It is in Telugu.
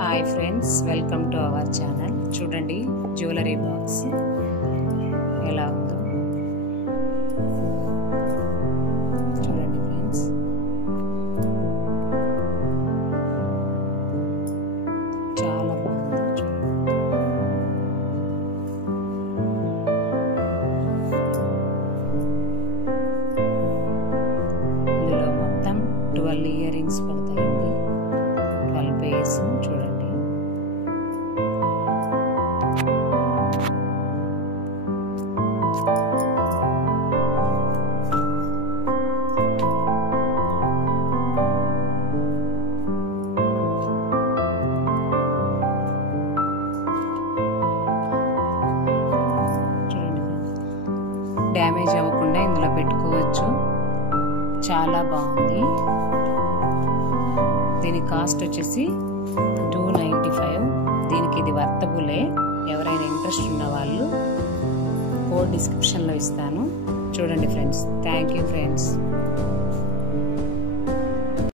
Hi friends, welcome to our channel. చూడండి జ్యువెలరీ బాక్స్ ఎలా ఉందో చూడండి ఫ్రెండ్స్. చాలా బాగుంది చూడండి. ఇందులో మొత్తం 12 ఇయర్ రింగ్స్ పడతాయండి. 12 పేర్స్ చూడండి. డ్యామేజ్ అవ్వకుండా ఇందులో పెట్టుకోవచ్చు. చాలా బాగుంది. దీని కాస్ట్ వచ్చేసి 295. దీనికి ఇది వర్తబులే. ఎవరైనా ఇంట్రెస్ట్ ఉన్న వాళ్ళు కోడ్ డిస్క్రిప్షన్లో ఇస్తాను. చూడండి ఫ్రెండ్స్. Thank you friends.